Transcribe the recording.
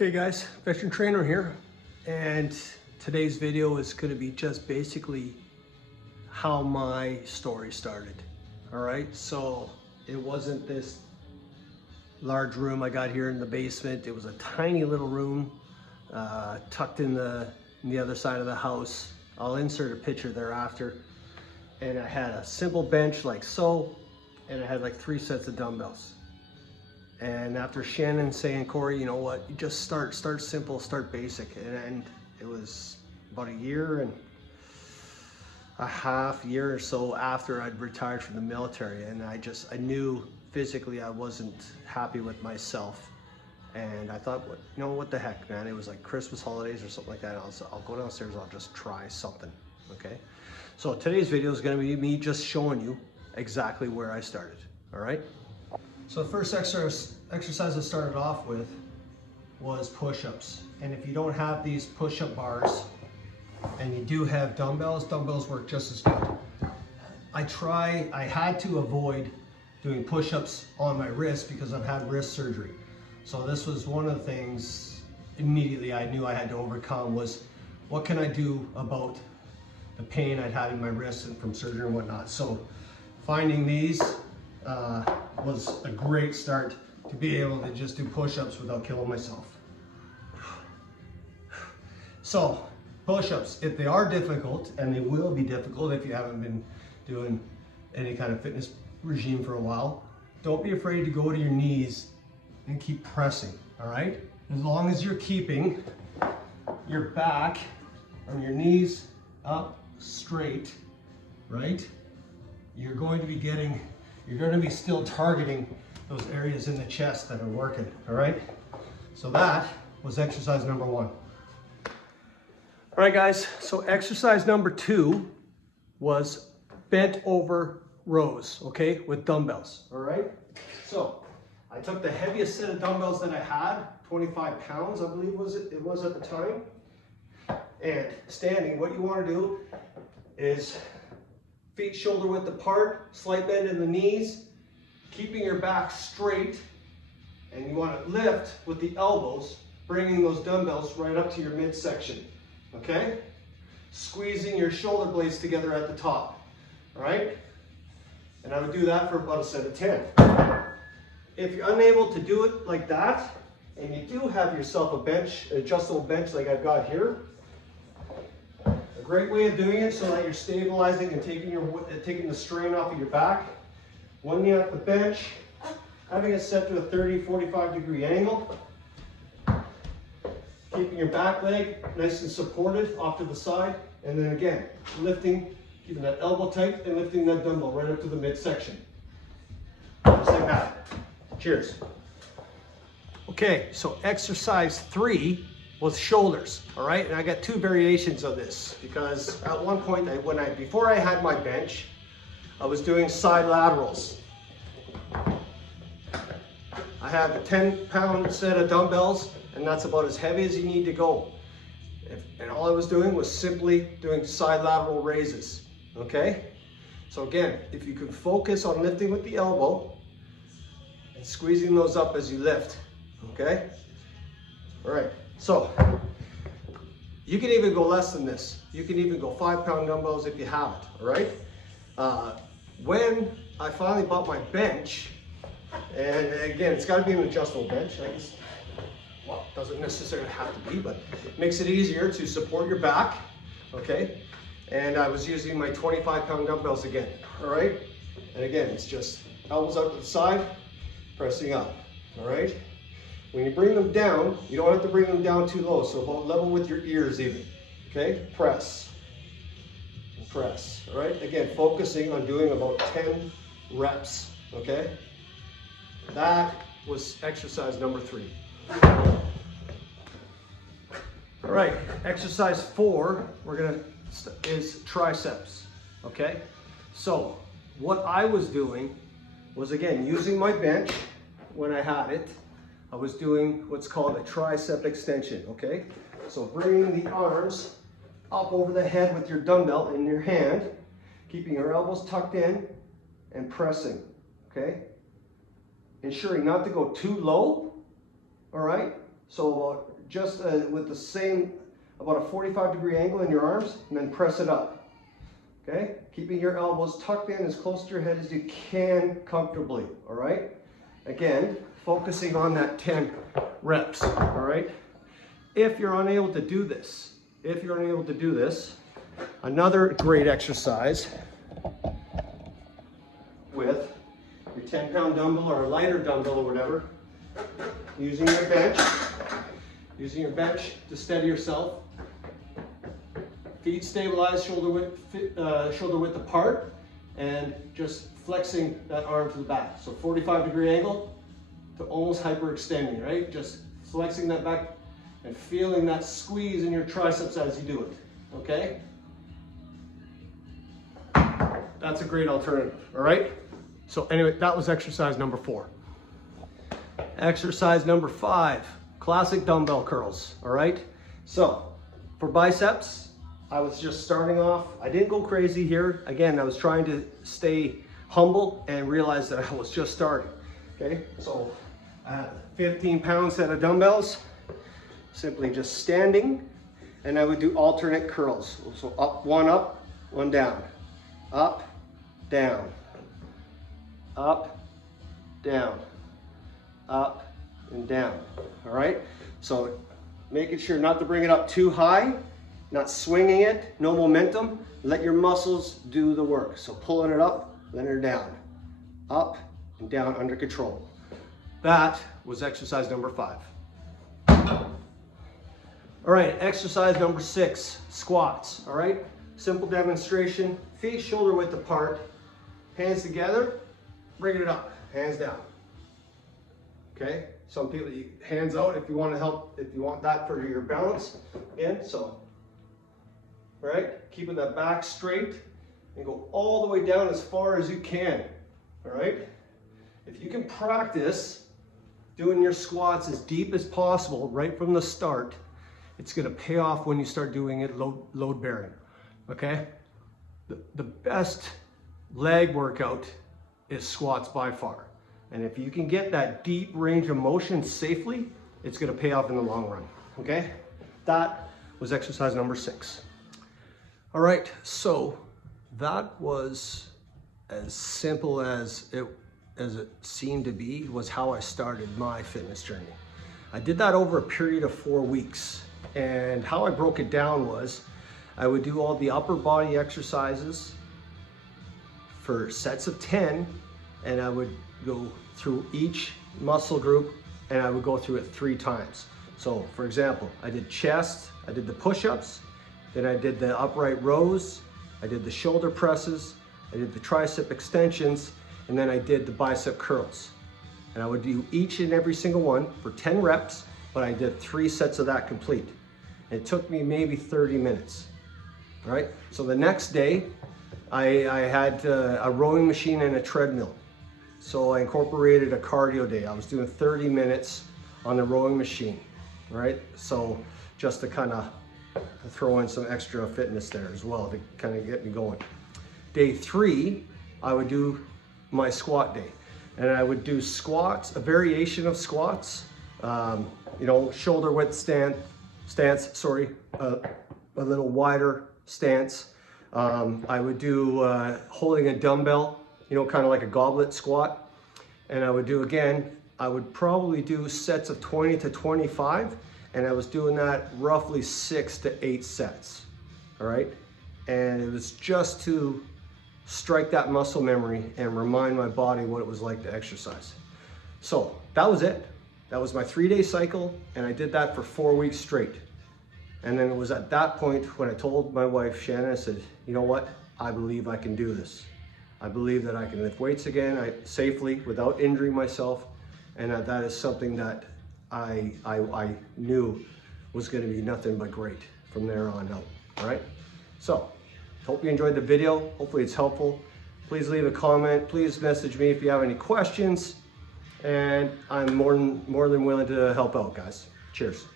Okay guys, veteran trainer here, and today's video is going to be just basically how my story started. All right, so it wasn't this large room I got here in the basement. It was a tiny little room tucked in the other side of the house. I'll insert a picture thereafter. And I had a simple bench like so, and I had like 3 sets of dumbbells. And after Shannon saying, Corey, you know what, you just start simple, start basic. And it was about a year and a half, year or so after I'd retired from the military. And I knew physically I wasn't happy with myself. And I thought, you know, what the heck, man? It was like Christmas holidays or something like that. I'll go downstairs, I'll just try something, okay? So today's video is gonna be me just showing you exactly where I started, all right? So the first exercise I started off with was push-ups. And if you don't have these push-up bars and you do have dumbbells, dumbbells work just as good. I had to avoid doing push-ups on my wrist because I've had wrist surgery. So this was one of the things immediately I knew I had to overcome was what can I do about the pain I'd had in my wrists and from surgery and whatnot. So finding these was a great start to be able to just do push-ups without killing myself. So push-ups, if they are difficult, and they will be difficult if you haven't been doing any kind of fitness regime for a while, don't be afraid to go to your knees and keep pressing, all right? As long as you're keeping your back on your knees up straight, right? You're going to be still targeting those areas in the chest that are working, all right? So that was exercise number 1. All right, guys, so exercise number 2 was bent over rows, okay, with dumbbells, all right? So I took the heaviest set of dumbbells that I had, 25 pounds, I believe it was at the time. And standing, what you want to do is feet shoulder width apart, slight bend in the knees, keeping your back straight, and you want to lift with the elbows, bringing those dumbbells right up to your midsection, okay? Squeezing your shoulder blades together at the top, all right? And I would do that for about a set of 10. If you're unable to do it like that, and you do have yourself a bench, an adjustable bench like I've got here, a great way of doing it so that you're stabilizing and taking the strain off of your back. One knee off the bench, having it set to a 30, 45 degree angle. Keeping your back leg nice and supported off to the side. And then again, lifting, keeping that elbow tight and lifting that dumbbell right up to the midsection. Just like that. Cheers. Okay, so exercise 3 was shoulders, all right? And I got 2 variations of this because at one point, before I had my bench, I was doing side laterals. I have a 10-pound set of dumbbells, and that's about as heavy as you need to go. And all I was doing was simply doing side lateral raises, okay? So again, if you can focus on lifting with the elbow and squeezing those up as you lift, okay? All right, so you can even go less than this. You can even go 5-pound dumbbells if you have it, all right? When I finally bought my bench, and again, it's got to be an adjustable bench. Well, it doesn't necessarily have to be, but it makes it easier to support your back, okay? And I was using my 25-pound dumbbells again, all right? And again, it's just elbows out to the side, pressing up, all right? When you bring them down, you don't have to bring them down too low, so about level with your ears even, okay? Press. Press, all right? Again, focusing on doing about 10 reps, okay? That was exercise number 3. All right, exercise 4, is triceps, okay? So what I was doing was, again, using my bench when I had it, I was doing what's called a tricep extension, okay? So bringing the arms up over the head with your dumbbell in your hand, keeping your elbows tucked in and pressing, okay? Ensuring not to go too low, all right? So about just with the same, about a 45-degree angle in your arms, and then press it up. Okay? Keeping your elbows tucked in as close to your head as you can comfortably, all right? Again, focusing on that 10 reps, all right? If you're unable to do this, another great exercise with your 10-pound dumbbell or a lighter dumbbell or whatever, using your bench to steady yourself. Feet stabilized, shoulder width apart, and just flexing that arm to the back. So 45-degree angle to almost hyperextending, right? Just flexing that back and feeling that squeeze in your triceps as you do it, okay? That's a great alternative, all right? So anyway, that was exercise number 4. Exercise number 5, classic dumbbell curls, all right? So for biceps, I was just starting off. I didn't go crazy here. Again, I was trying to stay humble and realize that I was just starting, okay? So 15-pound set of dumbbells, simply just standing, and I would do alternate curls. So up, one down, up, down, up, down, up, and down, all right? So making sure not to bring it up too high, not swinging it, no momentum. Let your muscles do the work. So pulling it up, letting it down, up and down under control. That was exercise number 5. All right, exercise number 6, squats, all right? Simple demonstration, feet shoulder width apart, hands together, bring it up, hands down. Okay, some people, hands out if you want to help, if you want that for your balance. Again, so, all right, keeping that back straight and go all the way down as far as you can, all right? If you can practice doing your squats as deep as possible right from the start, it's gonna pay off when you start doing it load bearing, okay? The best leg workout is squats by far. And if you can get that deep range of motion safely, it's gonna pay off in the long run, okay? That was exercise number 6. All right, so that was as simple as it seemed to be, was how I started my fitness journey. I did that over a period of 4 weeks. And how I broke it down was, I would do all the upper body exercises for sets of 10, and I would go through each muscle group, and I would go through it 3 times. So for example, I did chest, I did the push-ups, then I did the upright rows, I did the shoulder presses, I did the tricep extensions, and then I did the bicep curls. And I would do each and every single one for 10 reps, but I did 3 sets of that complete. It took me maybe 30 minutes, all right? So the next day, I had a rowing machine and a treadmill. So I incorporated a cardio day. I was doing 30 minutes on the rowing machine, right? So just to kind of throw in some extra fitness there as well to kind of get me going. Day 3, I would do my squat day. And I would do squats, a variation of squats, you know, shoulder width stance, a little wider stance. I would do holding a dumbbell, you know, kind of like a goblet squat. And I would do, again, I would probably do sets of 20 to 25, and I was doing that roughly 6 to 8 sets, all right? And it was just to strike that muscle memory and remind my body what it was like to exercise. So that was it. That was my 3-day cycle, and I did that for 4 weeks straight. And then it was at that point when I told my wife, Shannon, I said, you know what? I believe I can do this. I believe that I can lift weights again safely without injuring myself, and that is something that I knew was going to be nothing but great from there on out, all right? So, hope you enjoyed the video. Hopefully it's helpful. Please leave a comment. Please message me if you have any questions. And I'm more than willing to help out, guys. Cheers.